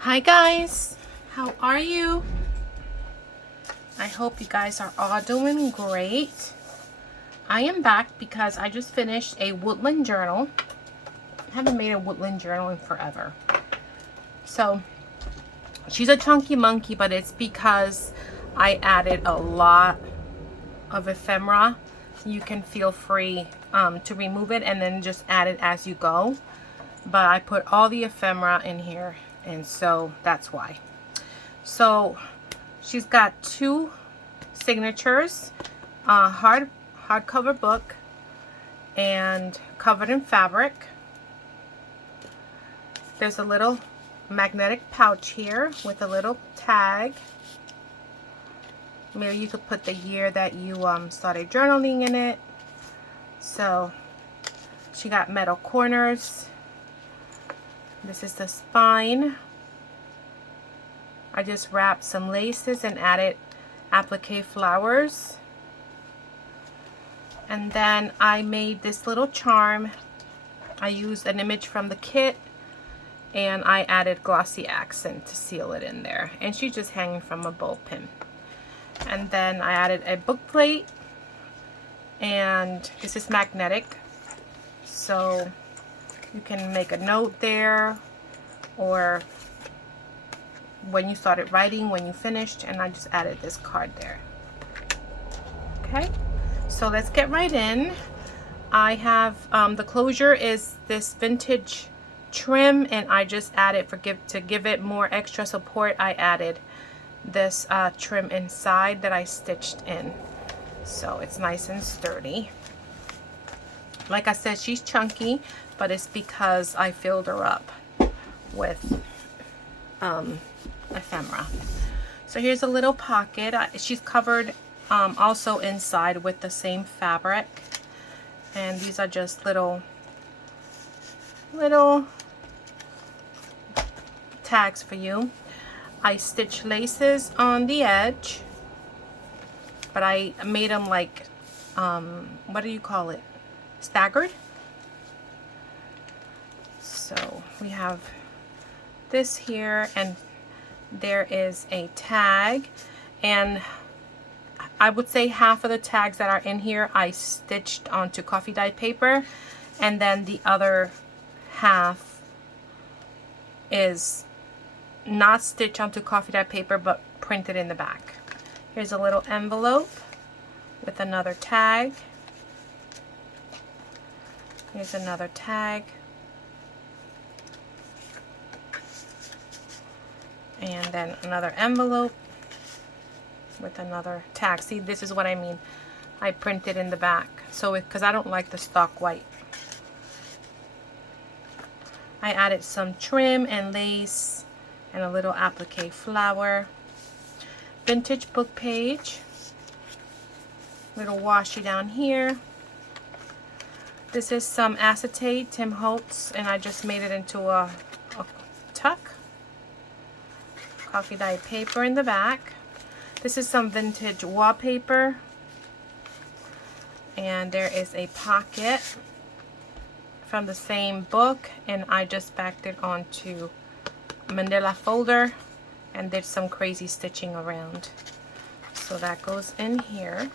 Hi guys, how are you? I hope you guys are all doing great. I am back because I just finished a Woodland journal. I haven't made a Woodland journal in forever. So she's a chunky monkey, but it's because I added a lot of ephemera. You can feel free to remove it and then just add it as you go. But I put all the ephemera in here, and so that's why. So she's got two signatures, hardcover book and covered in fabric. There's a little magnetic pouch here with a little tag. Maybe you could put the year that you started journaling in it. So she got metal corners. This is the spine. I just wrapped some laces and added applique flowers. And then I made this little charm. I used an image from the kit and I added glossy accent to seal it in there. And she's just hanging from a bow pin. And then I added a book plate, and this is magnetic. So you can make a note there, or when you started writing, when you finished, and I just added this card there. Okay, so let's get right in. I have the closure is this vintage trim, and I just added to give it more extra support. I added this trim inside that I stitched in, so it's nice and sturdy. Like I said, she's chunky, but it's because I filled her up with ephemera. So here's a little pocket. She's covered also inside with the same fabric, and these are just little tags for you. I stitched laces on the edge, but I made them like what do you call it, staggered. So we have this here, and there is a tag, and I would say half of the tags that are in here I stitched onto coffee dye paper, and then the other half is not stitched onto coffee dye paper but printed in the back. Here's a little envelope with another tag. Here's another tag. And then another envelope with another tag. See, this is what I mean. I printed in the back. So because I don't like the stock white. I added some trim and lace and a little applique flower. Vintage book page. Little washi down here. This is some acetate, Tim Holtz, and I just made it into a tuck. Coffee dye paper in the back. This is some vintage wallpaper, and there is a pocket from the same book, and I just backed it onto manila folder and did some crazy stitching around. So that goes in here.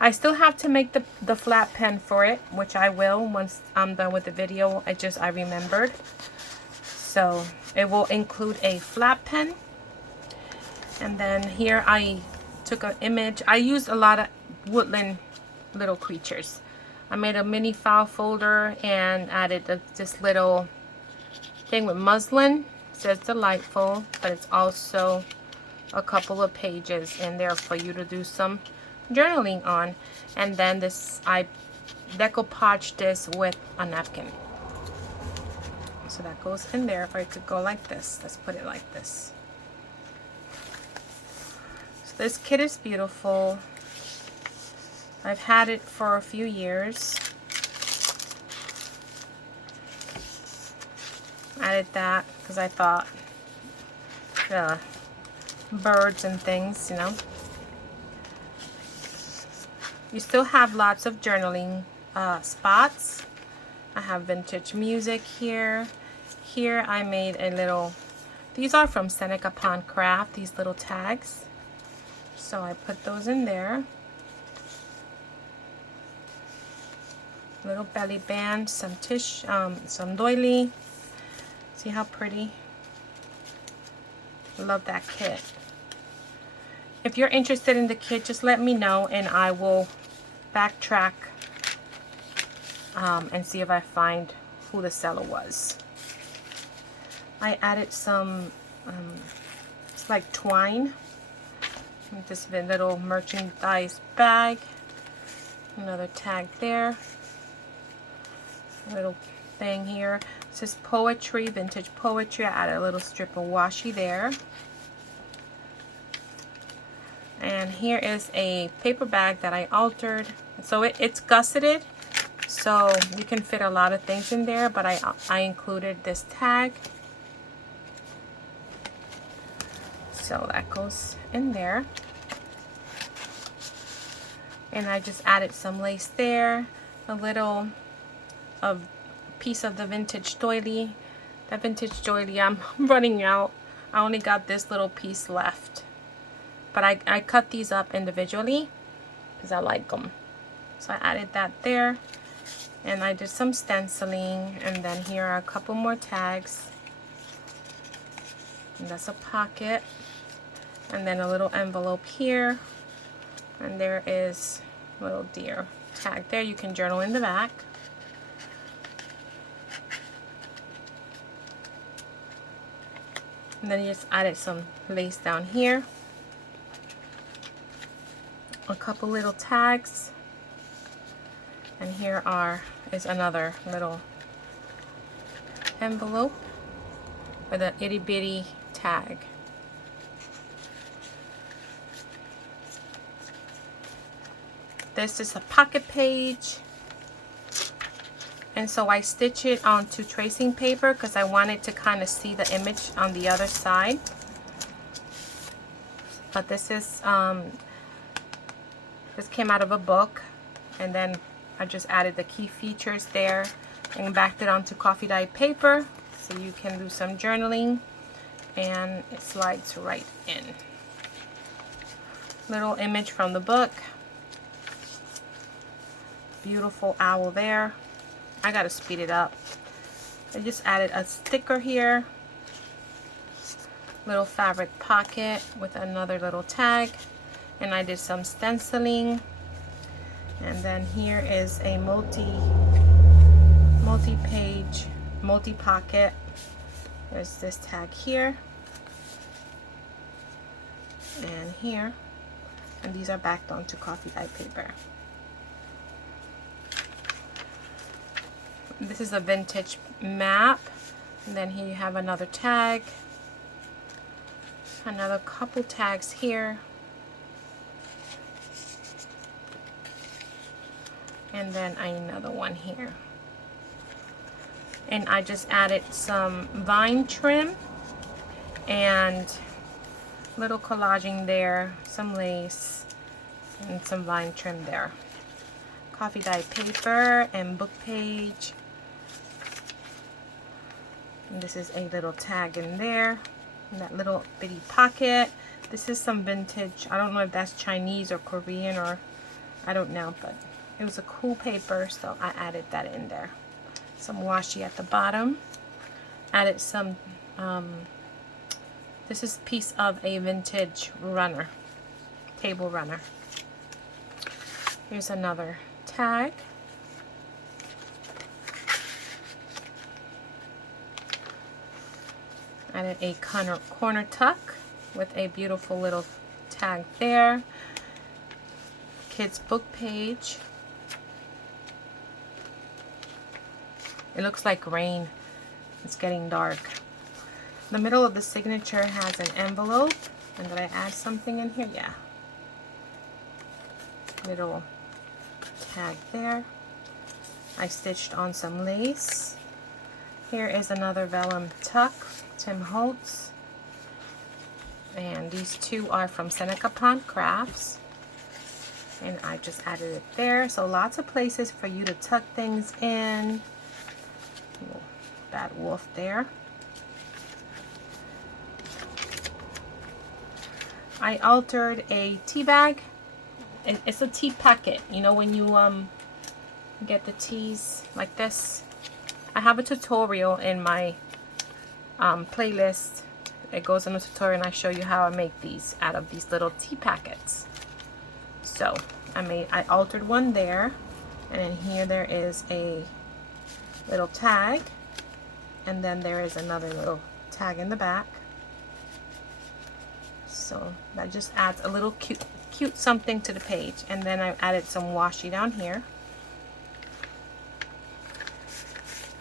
I still have to make the flat pen for it, which I will once I'm done with the video. I remembered. So it will include a flat pen. And then here I took an image. I used a lot of Woodland little creatures. I made a mini file folder and added this little thing with muslin. It says delightful, but it's also a couple of pages in there for you to do some journaling on. And then this, I decoupaged this with a napkin. So that goes in there, or it could go like this. Let's put it like this. So this kit is beautiful. I've had it for a few years. Added that because I thought birds and things, you know. You still have lots of journaling spots. I have vintage music here. here I made a little, these are from Seneca Pond Craft, these little tags. So I put those in there. Little belly band, some tissue, some doily. See how pretty? Love that kit. If you're interested in the kit, just let me know and I will backtrack and see if I find who the seller was. I added some, it's like twine. This little merchandise bag. Another tag there. Little thing here. It says poetry, vintage poetry. I added a little strip of washi there. And here is a paper bag that I altered. So it's gusseted, so you can fit a lot of things in there, but I included this tag. So that goes in there. And I just added some lace there, a little piece of the vintage doily. That vintage doily, I'm running out. I only got this little piece left. But I cut these up individually because I like them. So I added that there. And I did some stenciling. And then here are a couple more tags. And that's a pocket. And then a little envelope here. And there is a little deer tag there. You can journal in the back. And then you just added some lace down here. A couple little tags. And here is another little envelope with an itty bitty tag. This is a pocket page. And so I stitch it onto tracing paper because I wanted to kind of see the image on the other side. But this is this came out of a book, and then I just added the key features there and backed it onto coffee dye paper so you can do some journaling, and it slides right in. Little image from the book. Beautiful owl there. I gotta speed it up. I just added a sticker here. Little fabric pocket with another little tag. And I did some stenciling. And then here is a multi-page, multi-pocket. There's this tag here. And here. And these are backed onto coffee dye paper. This is a vintage map. And then here you have another tag. Another couple tags here. And then another one here. And I just added some vine trim and little collaging there, some lace and some vine trim there. Coffee dye paper and book page. And this is a little tag in there. And that little bitty pocket. This is some vintage. I don't know if that's Chinese or Korean or I don't know, but it was a cool paper, so I added that in there. Some washi at the bottom. Added some, this is a piece of a vintage runner, table runner. Here's another tag. Added a corner tuck with a beautiful little tag there. Kids book page. It looks like rain. It's getting dark. The middle of the signature has an envelope. And did I add something in here? Yeah. Little tag there. I stitched on some lace. Here is another vellum tuck, Tim Holtz. And these two are from Seneca Pond Crafts. And I just added it there. So lots of places for you to tuck things in. that wolf there. I altered a tea bag. It's a tea packet. You know when you get the teas like this? I have a tutorial in my playlist. It goes in a tutorial and I show you how I make these out of these little tea packets. So I altered one there, and in here there is a little tag, and then there is another little tag in the back. So that just adds a little cute something to the page. And then I added some washi down here.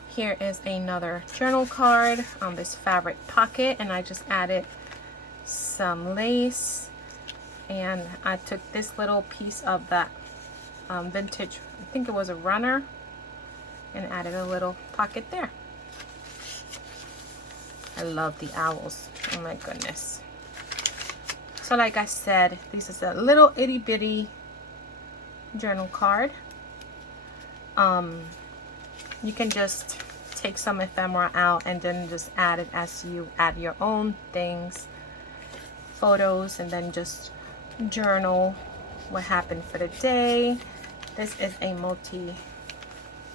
Here is another journal card on this fabric pocket, and I just added some lace, and I took this little piece of that vintage, I think it was a runner, and added a little pocket there. I love the owls. Oh my goodness. So like I said, this is a little itty bitty journal card. You can just take some ephemera out and then just add it as you add your own things, photos, and then just journal what happened for the day. This is a multi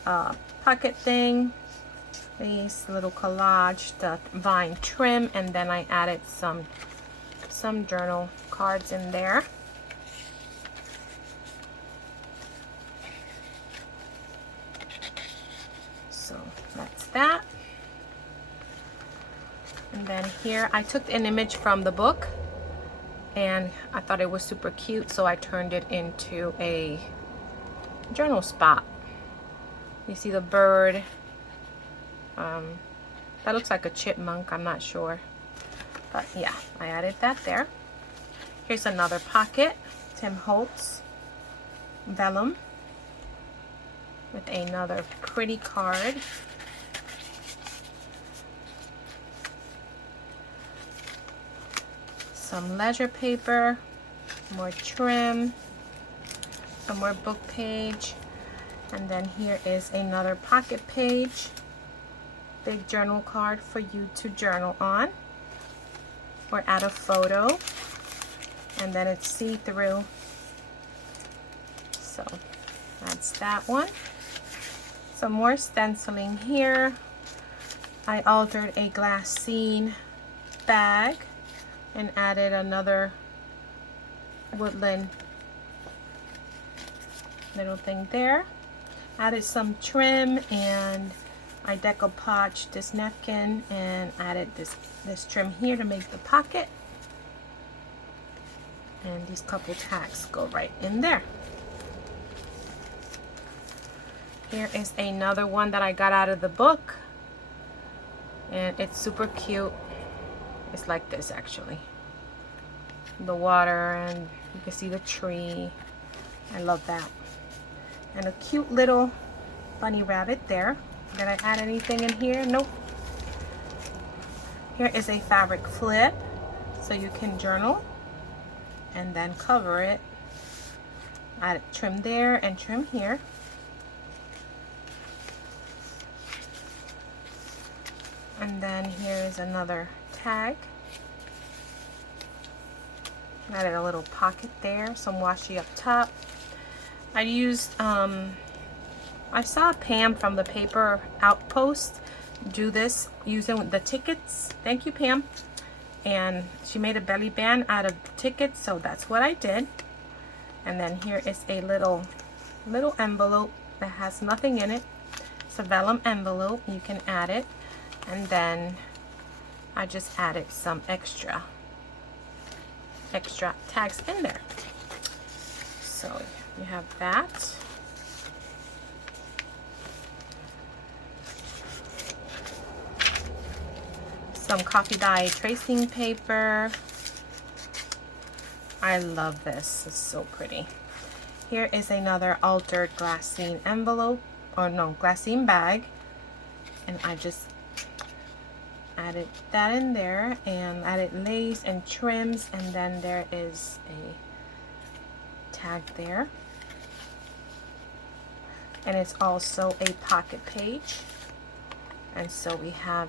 pocket thing. This little collage, the vine trim, and then I added some journal cards in there. So that's that. And then here I took an image from the book and I thought it was super cute, so I turned it into a journal spot. You see the bird. That looks like a chipmunk, I'm not sure. But yeah, I added that there. Here's another pocket, Tim Holtz vellum, with another pretty card. Some leisure paper, more trim, some more book page, and then here is another pocket page, big journal card for you to journal on or add a photo, and then it's see-through. So that's that one. Some more stenciling here. I altered a glassine bag and added another woodland little thing there. Added some trim, and I decoupaged this napkin and added this trim here to make the pocket. And these couple tags go right in there. Here is another one that I got out of the book, and it's super cute. It's like this actually. The water, and you can see the tree. I love that. And a cute little bunny rabbit there. Did I add anything in here? Nope. Here is a fabric flip, so you can journal and then cover it. Add trim there and trim here. And then here is another tag. Added a little pocket there, some washi up top. I used, I saw Pam from the Paper Outpost do this using the tickets. Thank you, Pam. And she made a belly band out of tickets, so that's what I did. And then here is a little envelope that has nothing in it. It's a vellum envelope. You can add it. And then I just added some extra tags in there. So you have that. Some coffee dye tracing paper. I love this. It's so pretty. Here is another altered glassine envelope, or no, glassine bag. And I just added that in there and added lace and trims, and then there is a tag there, and it's also a pocket page. And so we have,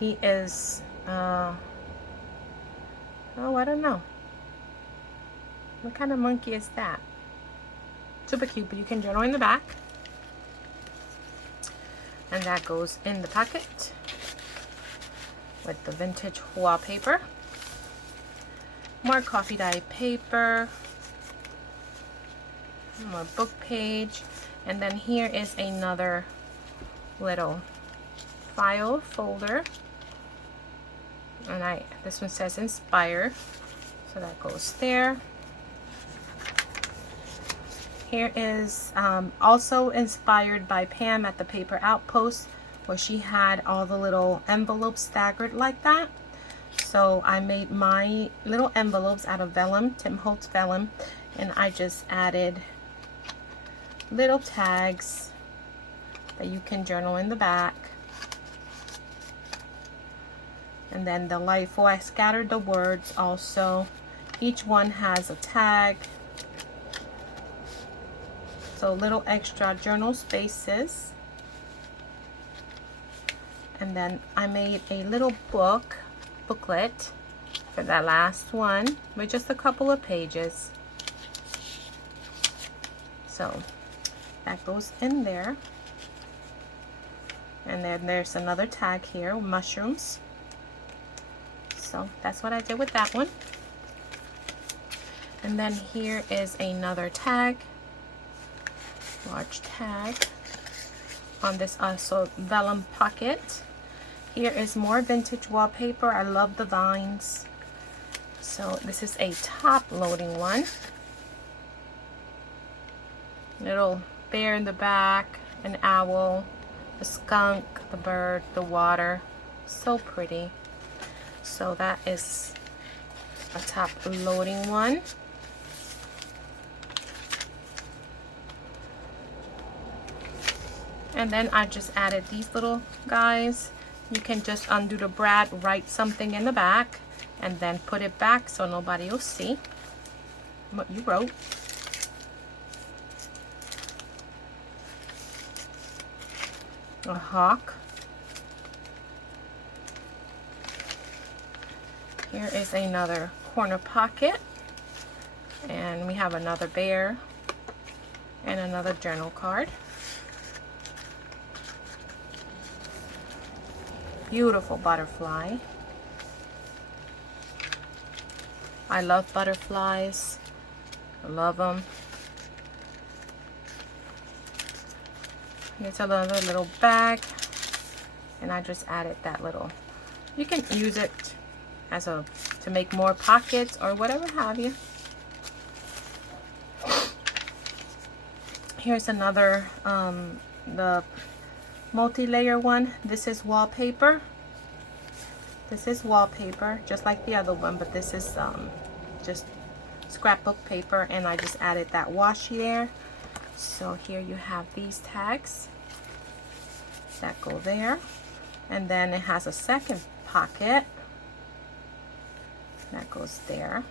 he is, oh, I don't know. What kind of monkey is that? Super cute, but you can journal in the back. And that goes in the pocket with the vintage wallpaper. More coffee dye paper. More book page. And then here is another little file folder. And this one says inspire. So that goes there. Here is also inspired by Pam at the Paper Outpost, where she had all the little envelopes staggered like that. So I made my little envelopes out of vellum, Tim Holtz vellum, and I just added little tags that you can journal in the back. And then the LIFO, I scattered the words also. Each one has a tag. So little extra journal spaces. And then I made a little booklet for that last one with just a couple of pages. So that goes in there. And then there's another tag here, mushrooms. So that's what I did with that one. And then here is another tag. Large tag on this also vellum pocket. Here is more vintage wallpaper. I love the vines. So this is a top loading one. Little bear in the back, an owl, the skunk, the bird, the water. So pretty. So that is a top loading one. And then I just added these little guys. You can just undo the brad, write something in the back, and then put it back so nobody will see what you wrote. A hawk. Here is another corner pocket. And we have another bear and another journal card. Beautiful butterfly. I love butterflies. I love them. Here's another little bag, and I just added that little. You can use it as to make more pockets or whatever have you. Here's another the multi-layer one. This is wallpaper. This is wallpaper, just like the other one, but this is just scrapbook paper, and I just added that washi there. So here you have these tags that go there, and then it has a second pocket that goes there,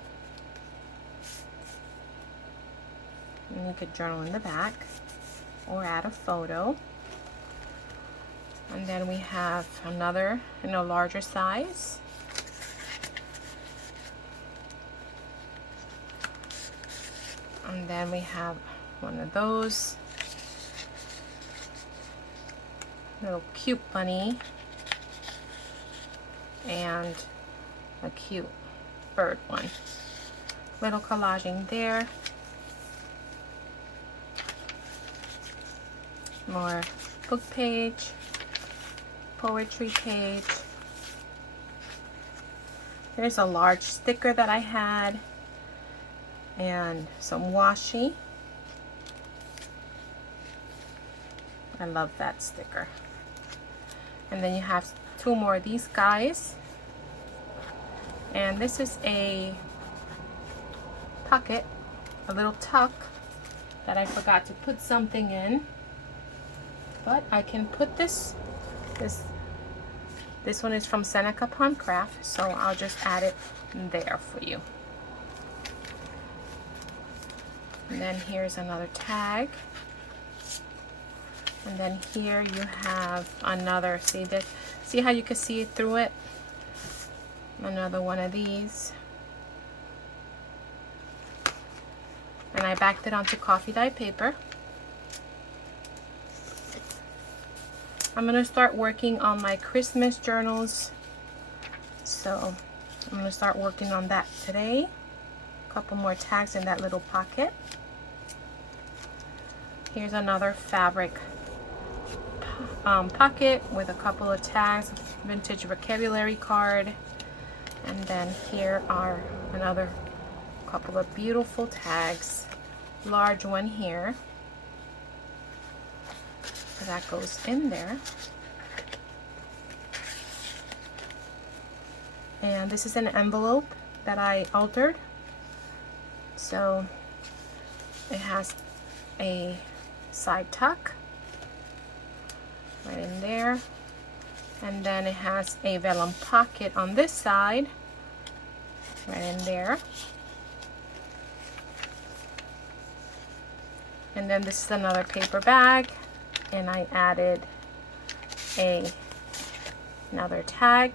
and you could journal in the back or add a photo. And then we have another in a larger size. And then we have one of those. Little cute bunny. And a cute bird one. Little collaging there. More book page. Poetry page. There's a large sticker that I had, and some washi. I love that sticker. And then you have two more of these guys, and this is a pocket, a little tuck that I forgot to put something in, but I can put this one is from Seneca Palm Craft, so I'll just add it there for you. And then here's another tag. And then here you have another, see how you can see it through it? Another one of these. And I backed it onto coffee dye paper. I'm going to start working on my Christmas journals. So I'm going to start working on that today. A couple more tags in that little pocket. Here's another fabric pocket with a couple of tags, vintage vocabulary card. And then here are another couple of beautiful tags. Large one here. So that goes in there. And this is an envelope that I altered. So it has a side tuck right in there. And then it has a vellum pocket on this side, right in there. And then this is another paper bag, and I added another tag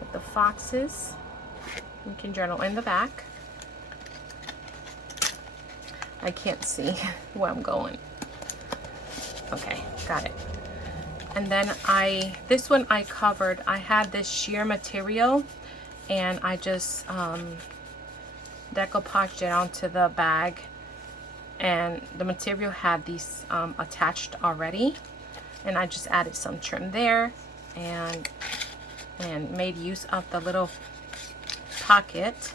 with the foxes. You can journal in the back. I can't see where I'm going. Okay, got it. And then this one I covered. I had this sheer material, and I just decoupaged it onto the bag, and the material had these attached already, and I just added some trim there, and made use of the little pocket,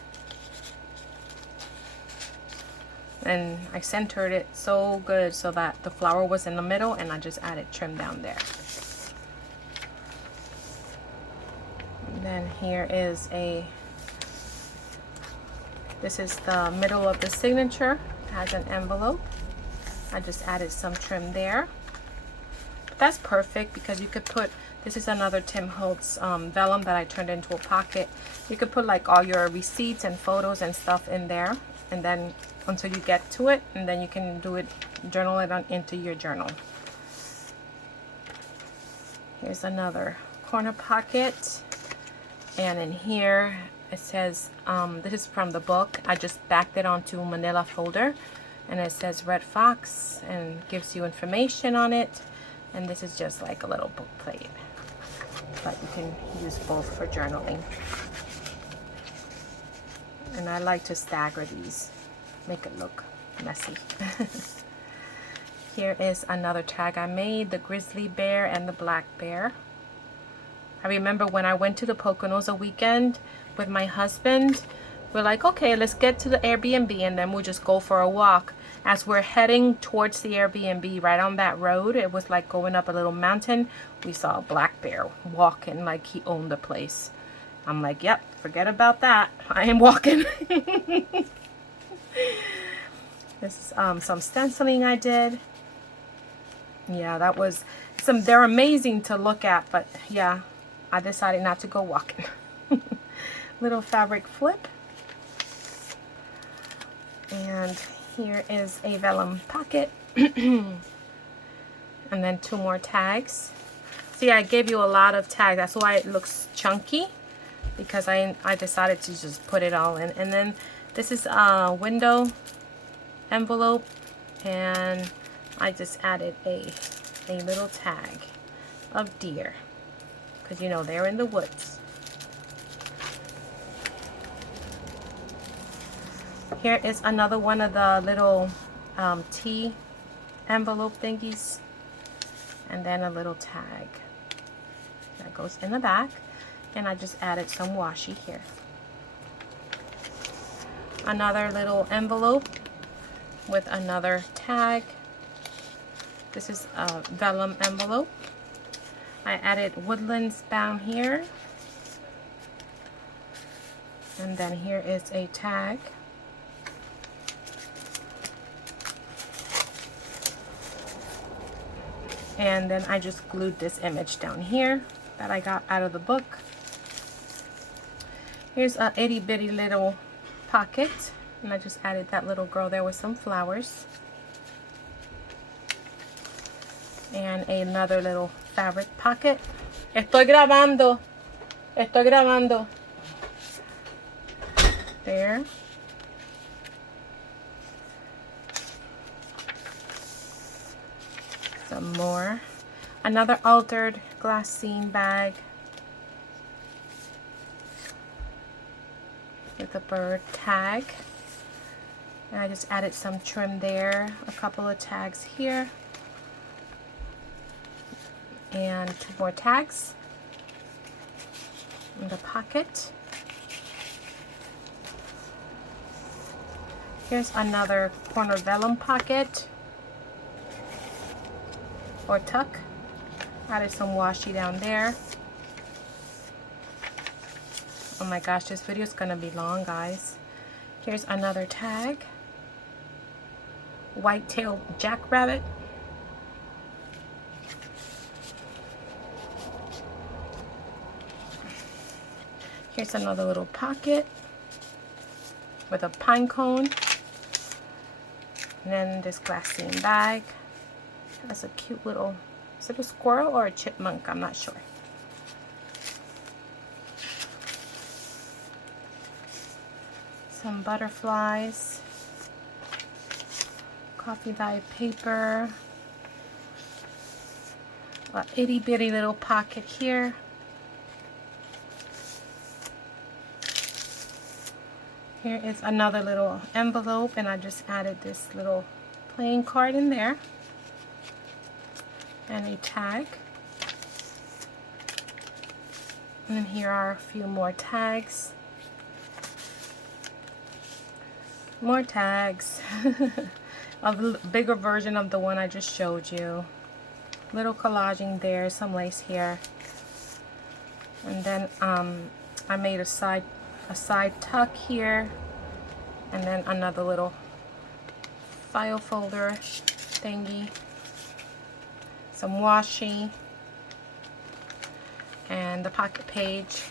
and I centered it so good so that the flower was in the middle, and I just added trim down there. And then here is this is the middle of the signature. It has an envelope. I just added some trim there. But that's perfect because you could put, this is another Tim Holtz vellum that I turned into a pocket. You could put like all your receipts and photos and stuff in there, and then until you get to it, and then you can do it, journal it into your journal. Here's another corner pocket, and in here it says, this is from the book. I just backed it onto a manila folder, and it says Red Fox and gives you information on it. And this is just like a little book plate, but you can use both for journaling. And I like to stagger these, make it look messy. Here is another tag I made, the grizzly bear and the black bear. I remember when I went to the Poconos a weekend with my husband, we're like, okay, let's get to the Airbnb and then we'll just go for a walk. As we're heading towards the Airbnb, right on that road, it was like going up a little mountain, we saw a black bear walking like he owned the place. I'm like, yep, forget about that. I am walking. This is some stenciling I did. Yeah, that was they're amazing to look at, but yeah, I decided not to go walking. Little fabric flip. And here is a vellum pocket. And then 2 more tags. See, I gave you a lot of tags. That's why it looks chunky, because I decided to just put it all in. And then this is a window envelope, and I just added a little tag of deer, because you know they're in the woods. Here is another one of the little tea envelope thingies, and then a little tag that goes in the back, and I just added some washi here. Another little envelope with another tag. This is a vellum envelope. I added Woodlands down here, and then here is a tag. And then I just glued this image down here that I got out of the book. Here's a itty bitty little pocket, and I just added that little girl there with some flowers. And another little fabric pocket. Estoy grabando. Estoy grabando. There. Some more. Another altered glassine bag with a bird tag. And I just added some trim there. A couple of tags here. And 2 more tags in the pocket. Here's another corner vellum pocket or tuck. Added some washi down there. Oh my gosh, this video is gonna be long, guys. Here's another tag. White-tailed jackrabbit. Here's another little pocket with a pine cone. And then this glassine bag has a cute little, is it a squirrel or a chipmunk? I'm not sure. Some butterflies, coffee dye paper, a itty bitty little pocket here. Here is another little envelope, and I just added this little playing card in there. And a tag. And then here are a few more tags. More tags. A bigger version of the one I just showed you. Little collaging there, some lace here. And then I made a side tuck here, and then another little file folder thingy, some washi, and the pocket page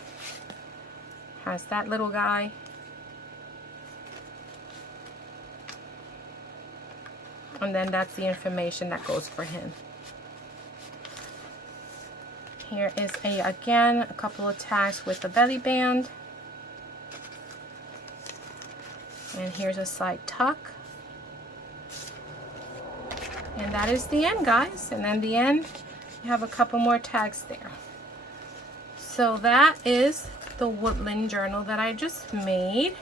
has that little guy. And then that's the information that goes for him. Here is again a couple of tags with the belly band. And here's a side tuck. And that is the end, guys. And then the end, you have a couple more tags there. So that is the Woodland journal that I just made.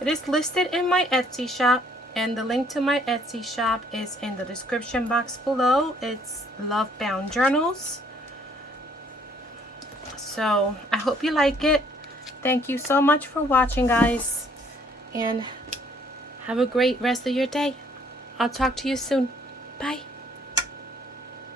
It is listed in my Etsy shop, and the link to my Etsy shop is in the description box below. It's Love Bound Journals. So I hope you like it. Thank you so much for watching, guys. And have a great rest of your day. I'll talk to you soon. Bye.